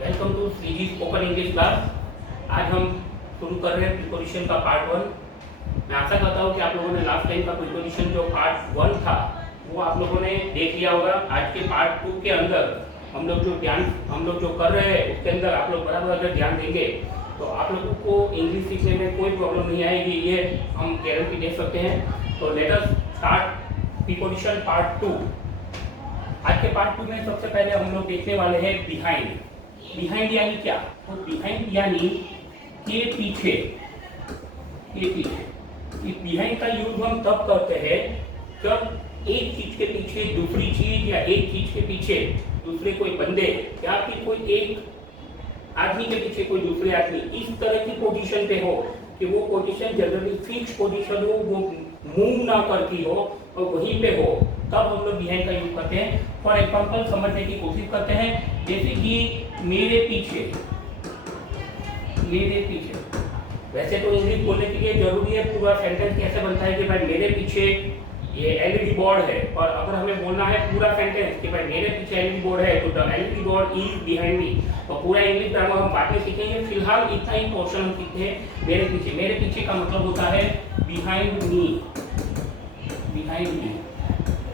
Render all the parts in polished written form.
Welcome to Shreeji spoken English class. आज हम शुरू कर रहे हैं प्रीपोजिशन का पार्ट 1। मैं आशा करता हूँ कि आप लोगों ने लास्ट टाइम का प्रीपोजिशन जो पार्ट 1 था वो आप लोगों ने देख लिया होगा। आज के पार्ट 2 के अंदर हम लोग जो कर रहे हैं उसके अंदर आप लोग बराबर अगर ध्यान देंगे तो आप लोगों को इंग्लिश सीखने में कोई प्रॉब्लम नहीं आएगी, ये हम गारंटी दे सकते हैं। तो let us start preposition part 2। आज के पार्ट 2 में सबसे पहले हम लोग देखने वाले हैं बिहाइंड। बिहाइंड यानी क्या? तो बिहाइंड यानी के पीछे। बिहाइंड का यूज हम तब करते हैं जब एक चीज के पीछे दूसरी चीज या एक चीज के पीछे दूसरे कोई बंदे या फिर कोई एक आदमी के पीछे कोई दूसरे आदमी इस तरह की पोजीशन पे हो कि वो पोजीशन जनरली फिक्स पोजीशन हो, वो मूव ना करती हो और वहीं पे हो, तब हम लोग बिहाइंड का यूज करते हैं। फॉर एग्जाम्पल समझने की कोशिश करते हैं, जैसे कि मेरे पीछे। वैसे तो इंग्लिश बोलने के लिए जरूरी है पूरा सेंटेंस कैसे बनता है कि भाई मेरे पीछे ये एलईडी बोर्ड है, और अगर हमें बोलना है पूरा सेंटेंस कि भाई मेरे पीछे एलईडी बोर्ड है तो the LED board is behind me. और पूरा इंग्लिश ग्रामर हम बाद में सीखेंगे, फिलहाल इतना ही पोर्शन हम सीखते हैं मेरे पीछे। मेरे पीछे का मतलब होता है बिहाइंड मी।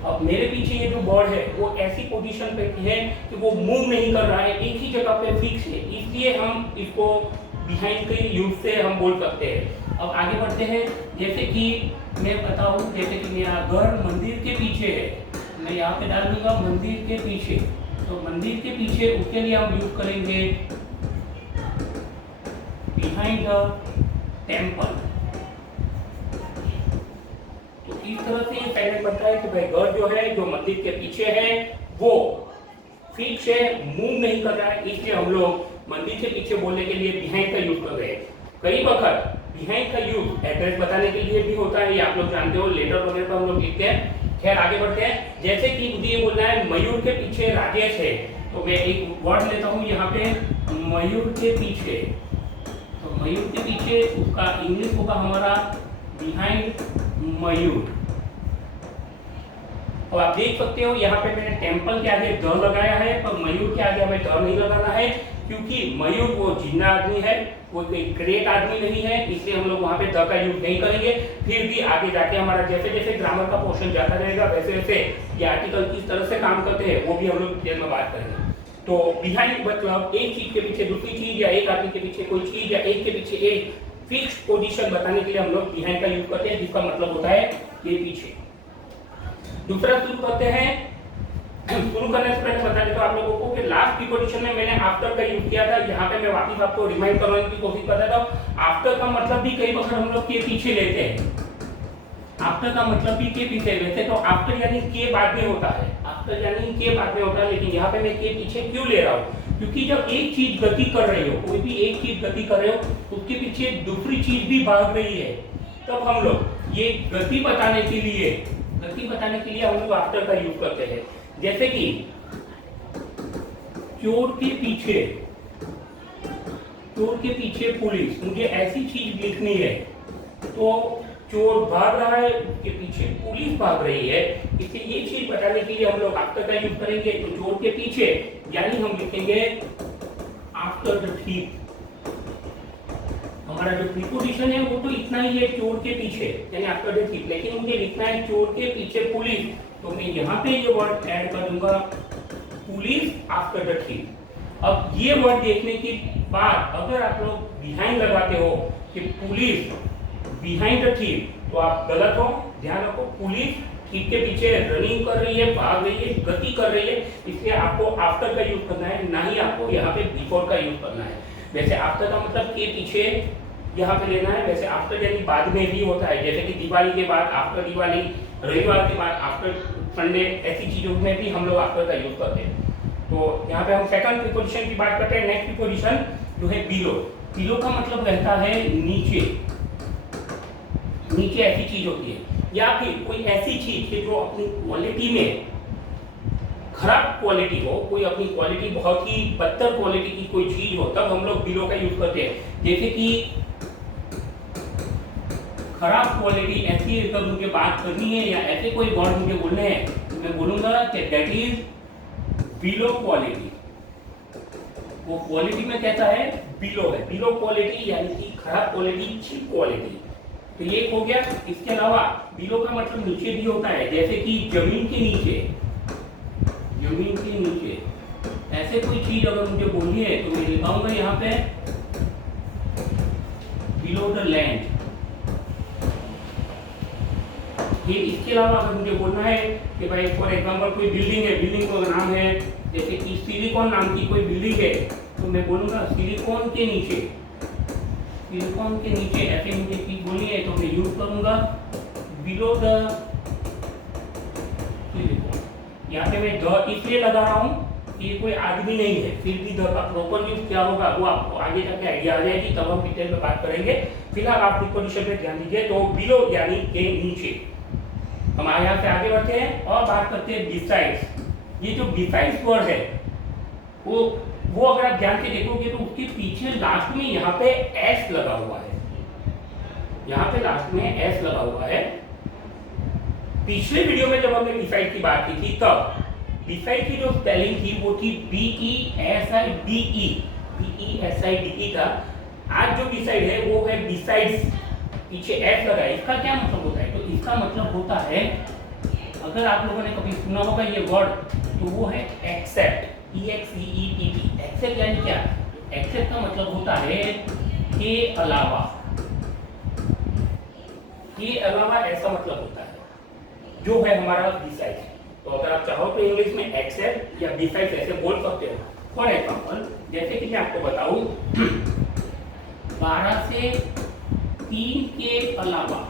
अब मेरे पीछे ये जो बोर्ड है वो ऐसी पोजीशन पे है कि वो मूव नहीं कर रहा है, एक ही जगह पे फिक्स है, इसलिए हम इसको बिहाइंड के यूज से हम बोल सकते हैं। अब आगे बढ़ते हैं, जैसे कि मैं बताऊं, जैसे कि मेरा घर मंदिर के पीछे है, मैं यहाँ पे डाल दूंगा मंदिर के पीछे। तो मंदिर के पीछे उसके लिए हम यूज करेंगे बिहाइंड द टेम्पल। इस तरह से ये सेंटेंस बनता है कि भाई घर जो है जो मंदिर के पीछे है वो फिक्स है, मूव नहीं कर रहा है, इसलिए हम लोग मंदिर के पीछे बोलने के लिए बिहाइंड का यूज कर रहे हैं। कई वक्त बिहाइंड का यूज एड्रेस बताने के लिए भी होता है, ये आप लोग जानते हो, लेटर वगैरह पर हम लोग लिखते हैं। खैर आगे बढ़ते हैं, जैसे कि मुझे ये बोलना है मयूर के पीछे राजेश है, तो मैं एक वर्ड लेता हूँ यहाँ पे मयूर के पीछे। तो मयूर के पीछे उसका इंग्लिश होगा हमारा बिहाइंड मयूर। और आप देख सकते हो यहाँ पे मैंने टेम्पल के आगे द लगाया है, पर मयूर के आगे हमें द नहीं लगाना है, क्योंकि मयूर वो जिंदा आदमी है, वो कोई ग्रेट आदमी नहीं है, इसलिए हम लोग वहाँ पे द का यूज नहीं करेंगे। फिर भी आगे जाके हमारा जैसे जैसे ग्रामर का पोर्शन जाता रहेगा वैसे वैसे ये आर्टिकल किस तरह से काम करते हैं वो भी हम लोग डिटेल में बात करेंगे। तो बिहाइंड मतलब एक चीज के पीछे दूसरी चीज या एक आदमी के पीछे कोई चीज या एक के पीछे एक फिक्स पोजीशन बताने के लिए हम लोग बिहाइंड का यूज करते हैं, जिसका मतलब होता है ये पीछे। दूसरा शुरू करते हैं। शुरू करने से पहले बता देता हूं आप लोगों को कि लास्ट प्रीपोजिशन में मैंने आफ्टर का यूज किया था। यहाँ पे मैं वापस आपको रिमाइंड करवाने की कोशिश कर रहा था। आफ्टर का मतलब भी कई बार हम लोग के पीछे लेते हैं। आफ्टर का मतलब भी के पीछे, वैसे तो आफ्टर यानी के बाद में होता है, आफ्टर यानी के बाद में होता है, लेकिन यहाँ पे मैं के पीछे क्यों ले रहा हूँ? क्योंकि जब एक चीज गति कर रही हो, कोई भी एक चीज गति कर रहे हो, उसके पीछे दूसरी चीज भी भाग रही है, तब हम लोग ये गति बताने के लिए हम लोग आफ्टर का यूज करते हैं। जैसे कि चोर के पीछे पुलिस, मुझे ऐसी चीज लिखनी है, तो चोर भाग रहा है, उसके पीछे पुलिस भाग रही है, इसलिए ये चीज बताने के लिए हम लोग आफ्टर का यूज करेंगे। तो चोर के पीछे यानी हम लिखेंगे आफ्टर द थीफ। हमारा जो प्रीपोजिशन है वो तो इतना ही है, चोर के पीछे यानी आफ्टर द थीफ, लेकिन मुझे लिखना है चोर के पीछे पुलिस, तो मैं यहाँ पे ये वर्ड ऐड कर दूंगा पुलिस आफ्टर द थीफ। अब ये वर्ड देखने के बाद अगर आप लोग बिहाइंड लगाते हो कि पुलिस बिहाइंड द थीफ, तो आप गलत हो। ध्यान रखो, पुलिस थीफ के पीछे रनिंग कर रही है, भाग रही है, गति कर रही है, इसलिए आपको आफ्टर का यूज करना है, ना ही आपको यहाँ पे बिफोर का यूज करना है। वैसे आफ्टर का मतलब के पीछे यहाँ पे लेना है, वैसे आफ्टर यानी बाद में भी होता है, जैसे कि दिवाली के बाद आफ्टर दिवाली, रविवार के बाद आफ्टर संडे, ऐसी चीजों में भी हम लोग आफ्टर का यूज करते हैं। तो यहाँ पे हम सेकंड प्रीपोजिशन की बात करते हैं। नेक्स्ट प्रीपोजिशन जो है बिलो। बिलो का मतलब रहता है नीचे। नीचे ऐसी चीज होती है या फिर कोई ऐसी चीज है जो अपनी क्वालिटी में खराब क्वालिटी हो, कोई अपनी क्वालिटी बहुत ही बदतर क्वालिटी की कोई चीज हो, तब हम लोग बिलो का यूज करते हैं। जैसे कि खराब क्वालिटी ऐसी अगर मुझे बात करनी है या ऐसे कोई वर्ड मुझे बोलने हैं, तो मैं बोलूंगा कि दैट इज बिलो क्वालिटी। वो क्वालिटी में कहता है बिलो है, बिलो क्वालिटी यानी कि खराब क्वालिटी, चीप क्वालिटी। तो ये हो गया। इसके अलावा बिलो का मतलब नीचे भी होता है, जैसे कि जमीन के नीचे, जमीन के नीचे ऐसे कोई चीज अगर मुझे बोलनी है तो मैं लिखाऊंगा यहाँ पे बिलो द लैंड। ये इसके अलावा अगर मुझे बोलना है कि भाई फॉर एग्जांपल कोई बिल्डिंग है, बिल्डिंग का नाम है जैसे कि सिलिकॉन नाम की कोई बिल्डिंग है, तो मैं बोलूंगा सिलिकॉन के नीचे, सिलिकॉन के नीचे ऐसे मुझे चीज बोलनी है तो मैं यूज करूंगा बिलो द सिलिकॉन। यहाँ पे मैं द इसलिए लगा रहा हूँ कि ये कोई आदमी नहीं है, फिर भी द का प्रॉपर यूज क्या होगा वो आपको आगे जाके आइडिया आ जाएगी, तब हम डिटेल में बात करेंगे। फिलहाल आप प्रीपोजिशन पे ध्यान दीजिए। तो बिलो यानी के नीचे। हम यहाँ से आगे बढ़ते हैं और बात करते हैं बिसाइड्स। ये जो बिसाइड्स वर्ड है वो अगर आप ध्यान से देखोगे तो उसके पीछे लास्ट में यहाँ पे एस लगा हुआ है, यहाँ पे लास्ट में एस लगा हुआ है। पिछले वीडियो में जब हमने बिसाइड की बात की थी तब बिसाइड की जो स्पेलिंग थी वो थी BESIDE, BESIDE था। आज जो बिसाइड है वो है बिसाइड्स, पीछे एस लगा है। इसका क्या मतलब होता है? तो इसका मतलब होता है, अगर आप लोगों ने कभी सुना होगा ये वर्ड, तो वो है एक्सेप्ट, EXEPT। एक्सेप्ट यानी क्या? एक्सेप्ट का मतलब होता है के अलावा, के अलावा ऐसा मतलब होता है जो है हमारा बिसाइड। तो अगर आप चाहो तो इंग्लिश में एक्सेप्ट या बिसाइड ऐसे बोल सकते हो। फॉर एग्जांपल जैसे कि मैं आपको बताऊं 12 से 3 के अलावा,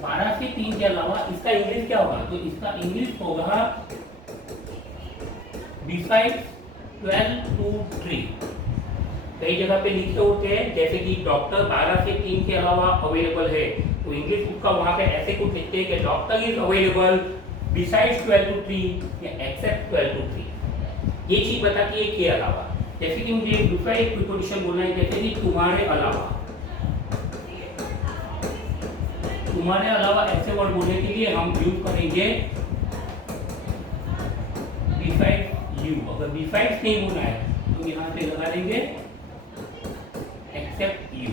12 से 3 के अलावा इसका इंग्लिश क्या होगा? तो इसका इंग्लिश होगा बिसाइड 12 to 3। कई जगह पे लिखे होते हैं जैसे कि डॉक्टर 12 से 3 के अलावा अवेलेबल है, तो इंग्लिश उसका वहां पे ऐसे कुछ लिखते हैं कि doctor is available beside 12 to 3 या एक्सेप्ट 12 to 3। ये चीज बताती है के अलावा। जैसे कि मुझे दूसरा एक प्रीपोजिशन बोलना है, जैसे कि तुम्हारे अलावा। तुम्हारे अलावा ऐसे वर्ड बोलने के लिए हम यूज करेंगे बिसाइड यू। अगर बिसाइड नहीं बोलना है तो यहाँ पे लगा देंगे एक्सेप्ट यू,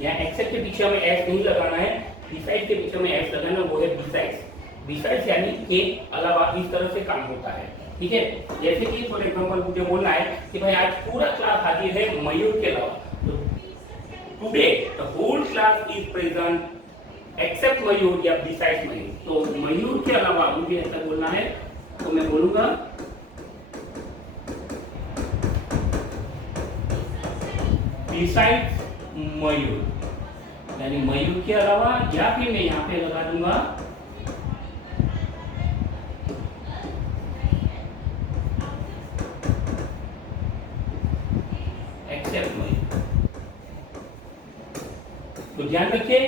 या एक्सेप्ट के पीछे हमें एस नहीं लगाना है, बिसाइड के पीछे हमें एस लगाना, वो है बिसाइड्स। बिसाइड्स यानी के अलावा, इस तरह से काम होता है। ठीक है, जैसे कि फॉर एग्जांपल मुझे बोलना है कि भाई आज पूरा क्लास हाजिर है मयूर के अलावा, तो today the whole class is present except Mayur या बिसाइड्स मयूर। तो मयूर के अलावा मुझे ऐसा बोलना है तो मैं बोलूंगा बिसाइड्स मयूर, यानी मयूर के अलावा, या फिर मैं यहाँ पे लगा दूंगा एक्सेप्ट मयूर। तो ध्यान रखिए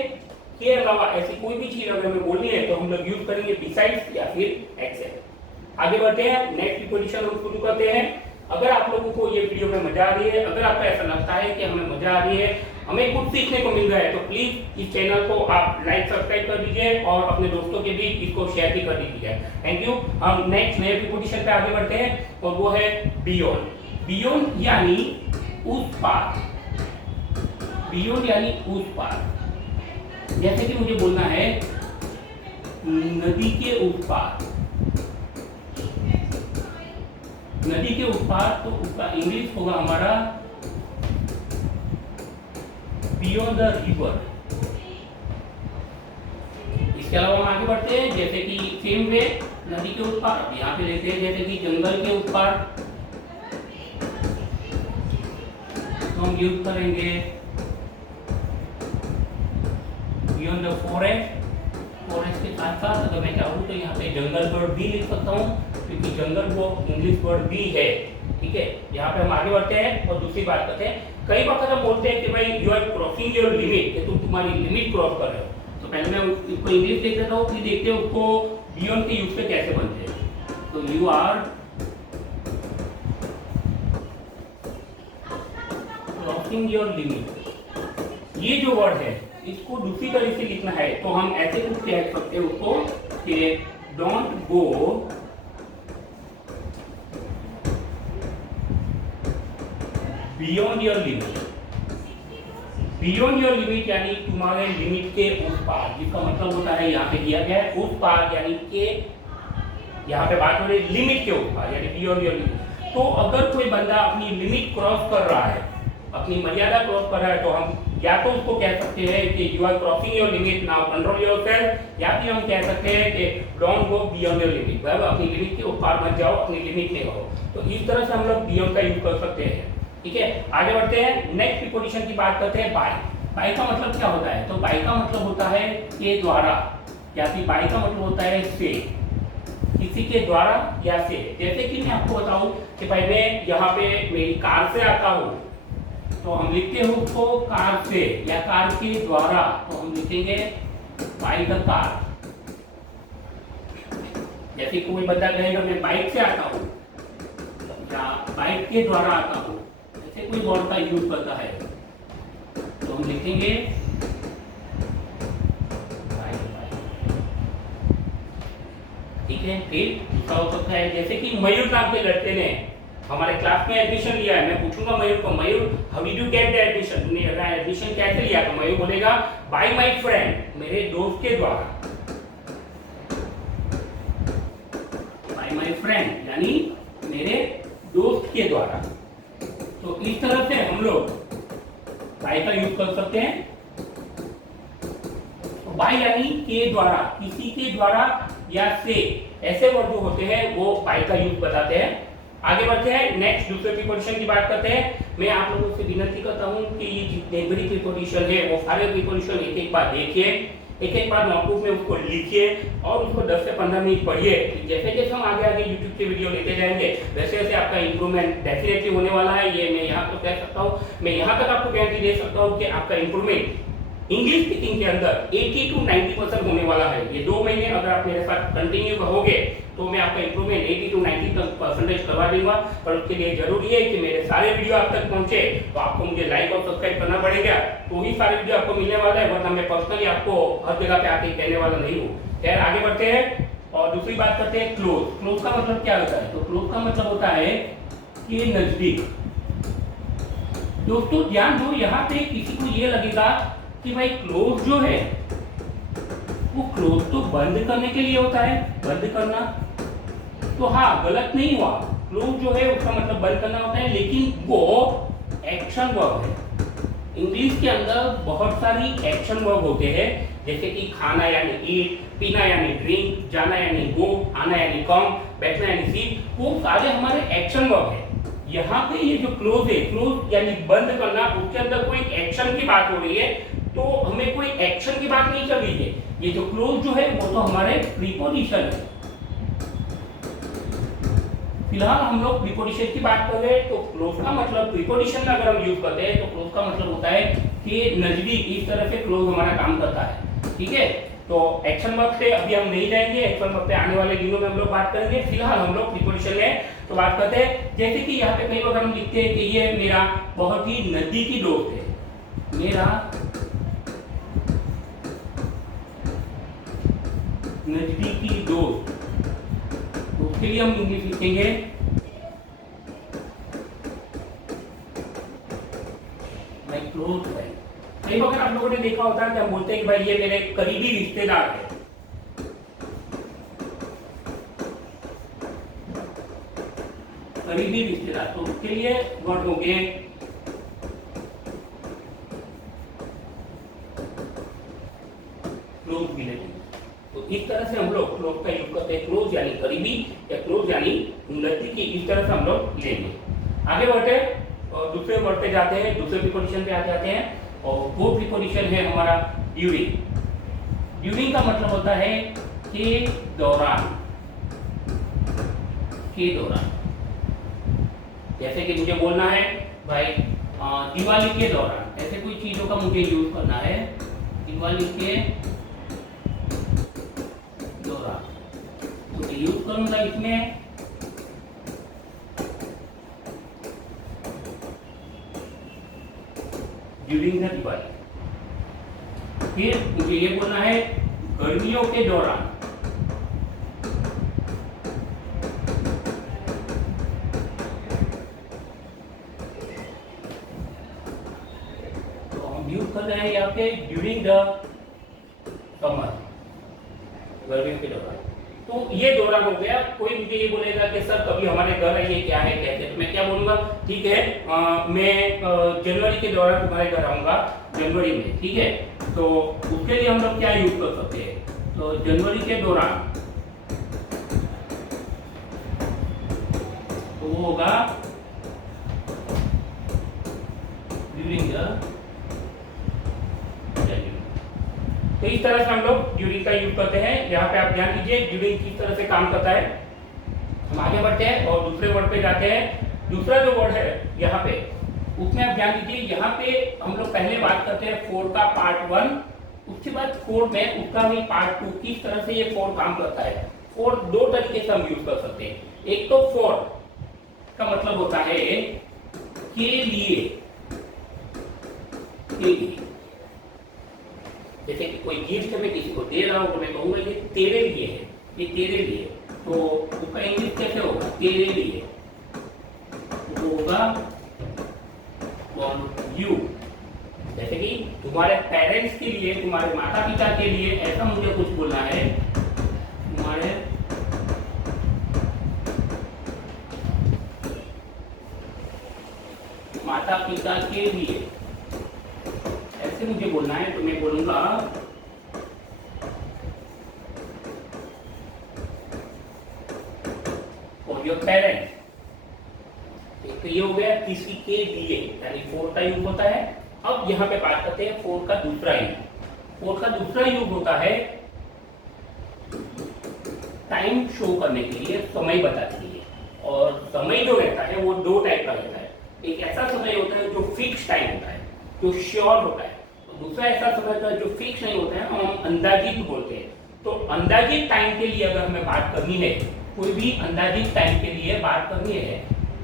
के अलावा ऐसी कोई भी चीज अगर हमें बोलनी है तो हम लोग यूज करेंगे बिसाइड्स या फिर एक्सेप्ट। आगे बढ़ते हैं, नेक्स्ट प्रीपोजिशन हम शुरू करते हैं। अगर आप लोगों को ये वीडियो में मजा आ रही है, अगर आपको ऐसा लगता है कि हमें मजा आ रही है, हमें कुछ सीखने को मिल रहा है, तो प्लीज इस चैनल को आप लाइक सब्सक्राइब कर दीजिए और अपने दोस्तों के बीच इसको शेयर भी कर दीजिए। Thank you. हम नेक्स्ट नए प्रीपोजिशन पे आगे बढ़ते हैं और वो है बियॉन्ड। बियॉन्ड यानी उस पार, बियॉन्ड यानी उस पार। जैसे कि मुझे बोलना है नदी के उस पार, नदी के उस पार, तो उसका इंग्लिश होगा हमारा बियॉन्ड द रिवर। इसके अलावा हम आगे बढ़ते हैं, जैसे कि सेम वे नदी के उस पार, यहाँ पे लेते हैं जैसे कि जंगल के उस पार, तो हम यूज करेंगे बियॉन्ड द फॉरेस्ट। फॉरेस्ट के साथ साथ अगर मैं चाहूँ तो यहाँ पे जंगल वर्ड भी लिख सकता हूँ, क्योंकि जंगल वो इंग्लिश वर्ड भी है। ठीक है, यहाँ पे हम आगे बढ़ते हैं और दूसरी बात करते हैं। कई बार हम बोलते हैं कि भाई you are crossing your limit, कि तुम तुम्हारी लिमिट क्रॉस कर रहे हो। तो पहले मैं उसको इंग्लिश देख देता हूँ, फिर देखते हैं उसको बियॉन्ड के यूज पे कैसे बनते हैं। तो you are crossing your limit, ये जो वर्ड है इसको दूसरी तरह से लिखना है तो हम ऐसे कुछ कह सकते हैं उसको कि don't go beyond your limit. Beyond your limit यानी तुम्हारे लिमिट के उस पार, जिसका मतलब होता है यहाँ पे दिया गया है उस पार, यानी कि यहाँ पे बात हो रही है लिमिट के उस पार, यानी बियॉन्ड योर लिमिट। तो अगर कोई बंदा अपनी लिमिट क्रॉस कर रहा है, अपनी मर्यादा क्रॉस कर रहा है, तो हम या तो उसको कह सकते हैं कि you are crossing your limit, now control yourself, या फिर हम कह सकते हैं कि don't go beyond your limit, मतलब अपनी लिमिट के ऊपर मत जाओ, अपनी लिमिट में रहो। तो इस तरह से हम लोग बियॉन्ड का यूज कर सकते हैं। ठीक है, आगे बढ़ते हैं, नेक्स्ट प्रीपोजिशन की बात करते हैं, बाय। बाय का मतलब क्या होता है? तो बाय का मतलब होता है के द्वारा, या फिर बाय का मतलब होता है से, किसी के द्वारा या से। जैसे कि मैं आपको बताऊं कि भाई मैं यहाँ पे मेरी कार से आता हूँ, तो हम लिखते हैं उसको कार से या कार के द्वारा, तो हम लिखेंगे बाय द कार। जैसे कोई बंदा कहेगा मैं बाइक से आता हूँ या बाइक के द्वारा आता हूँ, ऐसे कोई वर्ड का यूज करता है, तो हम लिखेंगे बाय। ठीक है, फिर दूसरा हो सकता है जैसे कि मयूर नाम के लड़के ने हमारे क्लास में एडमिशन लिया है। मैं पूछूंगा मयूर को, Mayur how did you get the admission, तुमने एडमिशन कैसे लिया? तो मयूर बोलेगा बाय माय फ्रेंड, मेरे दोस्त के द्वारा। बाय माय फ्रेंड यानी मेरे दोस्त के द्वारा। तो इस तरह से हम लोग बाय का यूज कर सकते हैं। तो बाय यानी के द्वारा, किसी के द्वारा या से, ऐसे वर्ड जो होते हैं वो बाय का यूज बताते हैं। आगे बढ़ते हैं, नेक्स्ट दूसरे प्रीपोजिशन की बात करते हैं। मैं आप लोगों से विनती करता हूं कि ये जितने भी प्रीपोजिशन है वो सारे प्रीपोजिशन एक एक बार देखिए, एक एक बार नोटबुक में उसको लिखिए और उसको 10 से 15 मिनट पढ़िए। जैसे जैसे हम आगे आगे यूट्यूब के वीडियो लेते जाएंगे वैसे वैसे आपका इंप्रूवमेंट डेफिनेटली होने वाला है। ये मैं यहाँ तक कह सकता हूँ, मैं यहाँ तक आपको गारंटी दे सकता हूँ कि आपका इंप्रूवमेंट इंग्लिश स्पीकिंग के अंदर 80 to 90% होने वाला है। ये 2 महीने अगर आप मेरे साथ कंटिन्यू रहोगे तो मैं आपका इंप्रूवमेंट 80 to 90% करवा दूंगा। पर उसके लिए जरूरी है कि मेरे सारे वीडियो आप तक पहुंचे, तो आपको मुझे लाइक और सब्सक्राइब करना पड़ेगा, तो ही सारे वीडियो आपको मिलने वाला है, वरना मैं पर्सनली आपको हर जगह पे आके कहने वाला नहीं हूँ। खैर आगे बढ़ते हैं और दूसरी बात करते हैं, क्लोज। क्लोज का मतलब क्या होता है? तो क्लोज का मतलब होता है कि नजदीक। दोस्तों ध्यान दो, यहाँ पे किसी को ये लगेगा कि भाई क्लोज जो है वो क्लोज तो बंद करने के लिए होता है, बंद करना। तो हाँ, गलत नहीं हुआ, क्लोज जो है उसका मतलब बंद करना होता है, लेकिन वो एक्शन वर्ब है। इंग्लिश के अंदर बहुत सारी एक्शन वर्ब होते हैं, जैसे कि खाना यानी ईट, पीना यानी ड्रिंक, जाना यानी गो, आना यानी कम, बैठना यानी सीट, वो सारे हमारे एक्शन वर्ब है। यहाँ पे ये जो क्लोज है, क्लोज यानी बंद करना, उसके अंदर कोई एक्शन की बात हो रही है, तो हमें कोई एक्शन की बात नहीं चल रही है। ये जो क्लोज जो है वो तो हमारे प्रीपोजिशन है। फिलहाल हम लोग प्रीपोजिशन की बात कर रहे हैं, तो क्लोज का मतलब प्रीपोजिशन में अगर हम यूज करते हैं तो क्लोज का मतलब होता है कि नजदीक, इस तरह से क्लोज हमारा काम करता है। ठीक है, तो एक्शन वर्ब से अभी हम नहीं जाएंगे, एक्शन वर्ब पे आने वाले दिनों में हम लोग बात करेंगे। फिलहाल हम लोग प्रीपोजिशन में तो बात करते हैं। जैसे कि यहाँ पे कई बार हम लिखते हैं कि ये मेरा बहुत ही नजदीकी दोस्त है, मेरा नजदीकी दोस्त, तो उसके लिए हम इंग्लिश लिखेंगे माय क्लोज फ्रेंड। कई बार आप लोगों ने देखा होता है कि हम बोलते हैं कि भाई ये मेरे करीबी रिश्तेदार है, करीबी रिश्तेदार, तो उसके लिए वर्ड होंगे क्लोज रिलेटिव। तो इस तरह से हम लोग क्लोज का यूज करते हैं, क्लोज यानी करीबी या क्लोज यानी नजदीकी, इस तरह से हम लोग लेंगे। आगे बढ़ते और दूसरे वर्ड पे जाते हैं, दूसरे प्रीपोजिशन पे आ जाते हैं, और वो प्रीपोजिशन है हमारा ड्यूरिंग। ड्यूरिंग का मतलब होता है के दौरान, के दौरान। जैसे कि मुझे बोलना है भाई दिवाली के दौरान, ऐसे कोई चीजों का मुझे यूज करना है, दिवाली के दौरान, तो यूज करूंगा इसमें ड्यूरिंग द दिवाली। फिर मुझे ये बोलना है गर्मियों के दौरान, करते हैं यहाँ पे ड्यूरिंग द समर, गर्मियों के दौरान। तो ये दौरान हो गया। कोई मुझे ये बोलेगा कि सर कभी हमारे घर आइए, क्या है कैसे, तो मैं क्या बोलूँगा, ठीक है मैं जनवरी के दौरान तुम्हारे घर आऊँगा, जनवरी में, ठीक है। तो उसके लिए हम लोग क्या यूज कर सकते हैं, तो जनवरी के दौरान तो वो होगा ड्यूरिंग द, तो इस तरह से हम लोग ड्यूरिंग का यूज करते हैं। यहाँ पे आप ध्यान दीजिए ड्यूरिंग किस तरह से काम करता है। हम आगे बढ़ते हैं और दूसरे वर्ड पे जाते हैं। दूसरा जो वर्ड है यहाँ पे, उसमें आप ध्यान दीजिए, यहाँ पे हम लोग पहले बात करते हैं फोर का पार्ट 1, उसके बाद फोर में उसका भी पार्ट 2, किस तरह से ये फोर काम करता है। फोर दो तरीके से हम यूज कर सकते हैं। एक तो फोर का मतलब होता है के लिए, जैसे कि कोई गिफ्ट मैं किसी को दे रहा हूं तो मैं कहूंगा ये तेरे लिए है, ये तेरे लिए, तो उसका इंग्लिश कैसे होगा, तेरे लिए, तो होगा फॉर यू। जैसे कि तुम्हारे पेरेंट्स के लिए, तुम्हारे माता पिता के लिए, ऐसा मुझे कुछ बोलना है, तुम्हारे माता पिता के लिए ऐसे मुझे बोलना है, तो मैं बोलूंगा फॉर योर पेरेंट्स। तो ये हो गया किसी के लिए, यानी फोर का यूज होता है। अब यहाँ पे बात करते हैं फोर का दूसरा यूज। फोर का दूसरा यूज होता है टाइम शो करने के लिए, समय बताने के लिए। और समय जो रहता है वो दो टाइप का रहता है। एक ऐसा समय होता है जो फिक्स टाइम होता है, जो श्योर होता है। दूसरा ऐसा समय होता है जो फिक्स नहीं होता है, हम अंदाजित बोलते हैं। तो अंदाजित टाइम के लिए अगर हमें बात करनी है, कोई भी अंदाजित टाइम के लिए बात करनी है,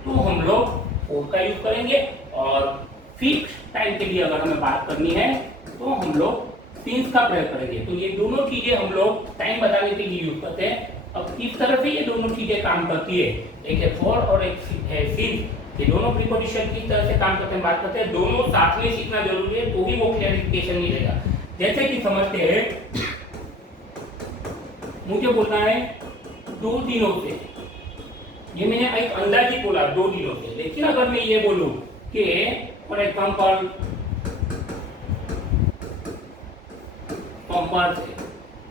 तो हम लोग फोर का यूज करेंगे। और फिक्स टाइम के लिए अगर हमें बात करनी है तो हम लोग सिंस का प्रयोग करेंगे। तो ये दोनों चीजें हम लोग टाइम बताने के लिए यूज करते हैं। अब किस तरह से ये दोनों चीजें काम करती है, एक है फॉर और एक है सिंस, ये दोनों प्रीपोजिशन किस तरह से काम करते हैं बात करते हैं। दोनों साथ में सीखना जरूरी है, तो ही वो क्लैरिफिकेशन मिलेगा। जैसे कि समझते हैं, मुझे बोलना है 2 दिनों से, ये मैंने एक अंदाजी बोला 2 दिनों से। लेकिन अगर मैं ये बोलूं कि फॉर एग्जाम्पल सोमवार से,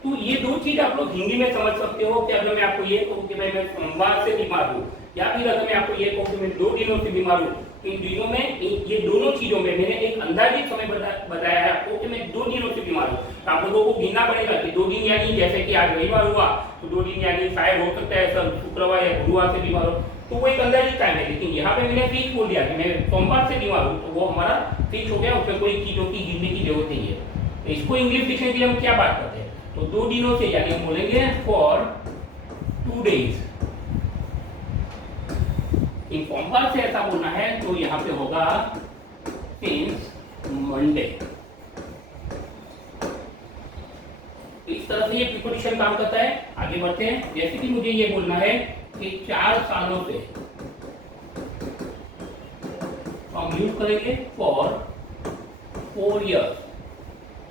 तो ये दो चीज आप लोग हिंदी में समझ सकते हो कि अगर मैं आपको ये कहूँ कि भाई मैं सोमवार से बीमार हूँ, या फिर अगर मैं आपको ये कहूँ कि मैं 2 दिनों से बीमार हूँ, तो इन दिनों में, ये दोनों चीजों में मैंने एक अंदाजित समय बताया है आपको कि मैं 2 दिनों से बीमार हूँ। तो आप लोगों को गिनना पड़ेगा कि 2 दिन यानी जैसे कि आज रविवार हुआ, तो 2 दिन यानी शायद हो सकता है सर शुक्रवार या गुरुवार से बीमार हो, तो वो एक अंदाजित टाइम है। लेकिन यहाँ पे मैंने फिक्स बोल दिया कि मैं सोमवार से बीमार हूँ, तो वो हमारा फिक्स हो गया, उसमें कोई चीजों की गिनने की जरूरत नहीं है। तो इसको इंग्लिश लिखने के लिए हम क्या बात करते हैं, तो 2 दिनों से यानी हम बोलेंगे फॉर 2 डेज। इन सोमवार से ऐसा बोलना है तो यहाँ पे होगा सिंस मंडे। इस तरह से ये प्रीपोजिशन काम करता है। आगे बढ़ते हैं। जैसे कि मुझे ये बोलना है कि 4 सालों से, हम यूज करेंगे फॉर 4 इयर्स,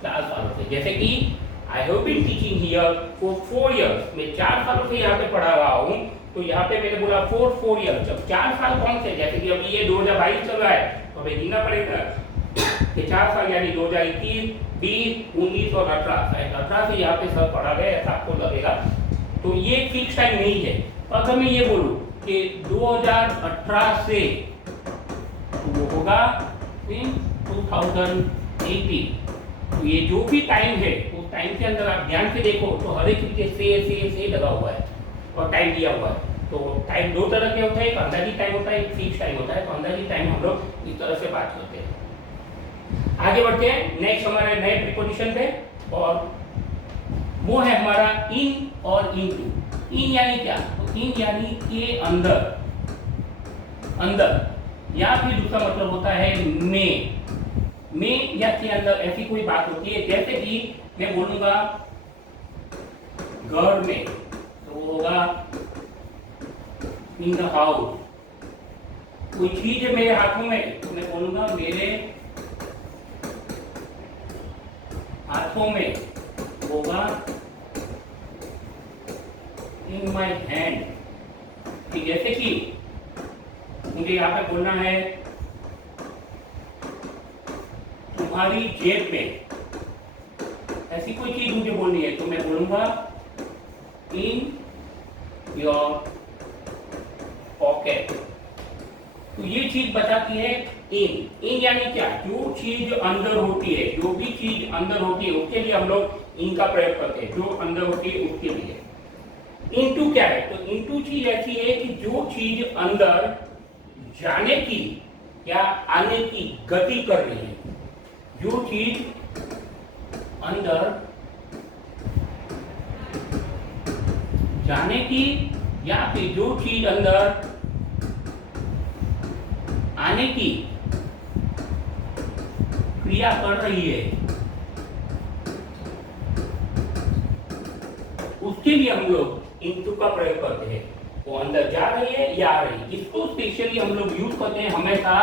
4 सालों से। जैसे कि I have been teaching here for 4 years, मैं 4 सालों से यहाँ पे पढ़ा रहा हूँ। तो यहाँ पे मैंने बोला फॉर 4 इयर्स। जब 4 साल कौन से, जैसे कि अभी ये 2022 चल रहा है, तो हमें गिनना पड़ेगा कि 4 साल यानी 2021, 20, 19 और 18। 18 से यहाँ पे सब पढ़ा गया, ऐसा आपको लगेगा। तो ये फिक्स टाइम नहीं है। तो अगर मैं ये बोलूँ कि 2018 से, तो वो होगा 2018। तो ये जो भी टाइम है, उस टाइम के अंदर आप ध्यान से देखो तो हर एक तरीके से लगा हुआ है और टाइम दिया हुआ है। तो टाइम 2 तरह के होते हैं, एक अंदाजी टाइम होता है, एक फिक्स टाइम होता है। तो अंदाजी टाइम हम लोग इस तरह से बात करते हैं। आगे बढ़ते हैं नेक्स्ट हमारे नए प्रीपोजिशन पे, और वो है हमारा इन और इनटू। इन यानी क्या, तो इन यानी के अंदर, अंदर, या फिर दूसरा मतलब होता है में या के अंदर ऐसी कोई बात होती है। जैसे कि मैं बोलूंगा घर में, तो होगा इन द हाउस। कोई चीज है मेरे हाथों में, तो मैं बोलूंगा मेरे हाथों में होगा, इन माई हैंड। जैसे कि मुझे यहाँ पे बोलना है तुम्हारी जेब में, ऐसी कोई चीज मुझे बोलनी है तो मैं बोलूंगा इन योर पॉकेट। तो ये चीज बताती है इन यानी क्या, जो चीज अंदर होती है, जो भी चीज अंदर होती है उसके लिए हम लोग इन का प्रयोग करते हैं, जो अंदर होती है उसके लिए। इनटू क्या है, तो इनटू चीज ऐसी है कि जो चीज अंदर जाने की या आने की गति कर रही है, जो चीज अंदर जाने की या फिर जो चीज अंदर आने की क्रिया कर रही है, उसके लिए हम लोग इनटू का प्रयोग करते हैं। वो अंदर जा रही है या आ रही है, इसको स्पेशली हम लोग यूज करते हैं हमेशा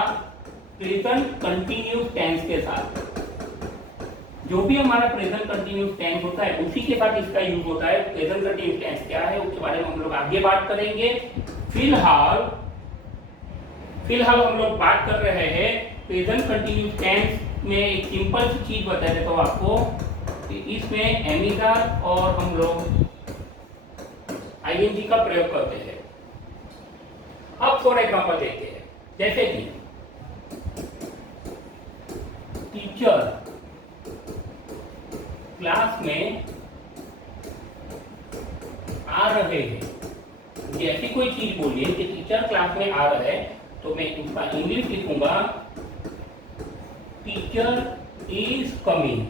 प्रेजेंट कंटिन्यूस टेंस के साथ। जो भी हमारा प्रेजेंट कंटिन्यूस टेंस होता है उसी के साथ इसका यूज होता है। प्रेजेंट कंटिन्यूस टेंस क्या है उसके बारे में हम लोग आगे बात करेंगे। फिलहाल हम लोग बात कर रहे हैं प्रेजेंट कंटिन्यूस टेंस में एक सिंपल सी चीज बता देता हूं आपको कि इसमें एमिजार और हम लोग आईएनजी का प्रयोग करते हैं। अब फॉर एग्जांपल देखते हैं, जैसे कि टीचर क्लास में आ रहे हैं, मुझे ऐसी कोई चीज बोलिए कि टीचर क्लास में आ रहे हैं, तो मैं इसका इंग्लिश लिखूंगा teacher is coming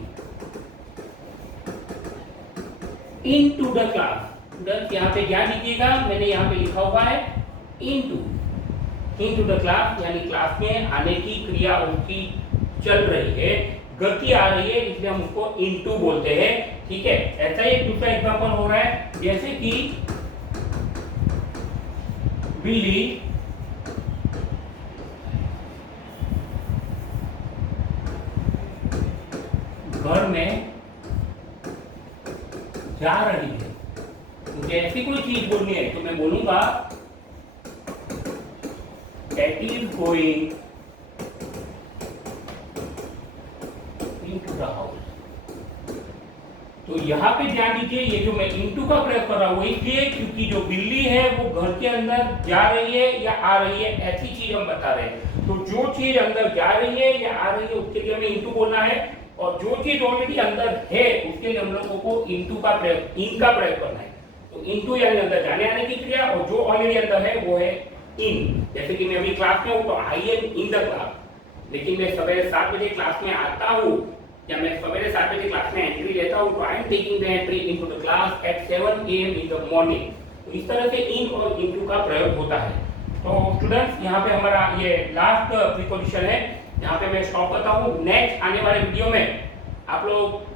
into the class. Student यहाँ पे ध्यान दीजिएगा, मैंने यहाँ पे लिखा हुआ है इनटू द क्लास, यानी क्लास में आने की क्रिया उसकी चल रही है, गति आ रही है, इसलिए हम उसको इनटू बोलते हैं। ठीक है, ऐसा ही एक दूसरा एग्जांपल हो रहा है, जैसे कि बिल्ली घर में जा रही है, मुझे ऐसी कोई चीज बोलनी है तो मैं बोलूंगा that is going into the house. तो यहाँ पे ध्यान दीजिए, ये जो मैं इनटू का प्रयोग कर रहा हूँ इसलिए क्योंकि जो बिल्ली है वो घर के अंदर जा रही है या आ रही है, ऐसी चीज हम बता रहे हैं। तो जो चीज अंदर जा रही है या आ रही है उसके लिए हमें इनटू बोलना है, और जो चीज ऑलरेडी अंदर है उसके लिए हम लोगों को इनटू का प्रयोग, इन का प्रयोग करना है। तो इनटू यानी अंदर जाने आने की क्रिया, और जो ऑलरेडी अंदर है वो है इन। जैसे कि मैं अभी क्लास में हूँ तो I M in the class, लेकिन मैं सवेरे 7 बजे क्लास में आता हूँ या मैं सवेरे 7 बजे क्लास में एंट्री लेता हूँ, तो I am taking the entry into the class at 7 AM in the morning. तो इस तरह से इन और इनटू का प्रयोग होता है। तो स्टूडेंट्स, यहाँ पे हमारा ये लास्ट प्रीपोजिशन है, यहाँ पे मैं स्टॉप करता हूँ। नेक्स्ट आने वाले वीडियो में आप लोग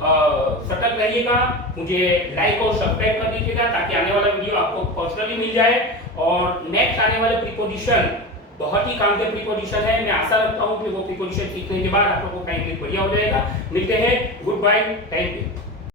सतर्क रहिएगा, मुझे लाइक और सब्सक्राइब कर दीजिएगा ताकि आने वाला वीडियो आपको पर्सनली मिल जाए। और नेक्स्ट आने वाले प्रीपोजिशन बहुत ही काम के प्रीपोजिशन है, मैं आशा रखता हूँ कि वो प्रीपोजिशन सीखने के बाद आप लोगों का इंग्लिश बढ़िया हो जाएगा। मिलते हैं, गुड बाय, थैंक यू।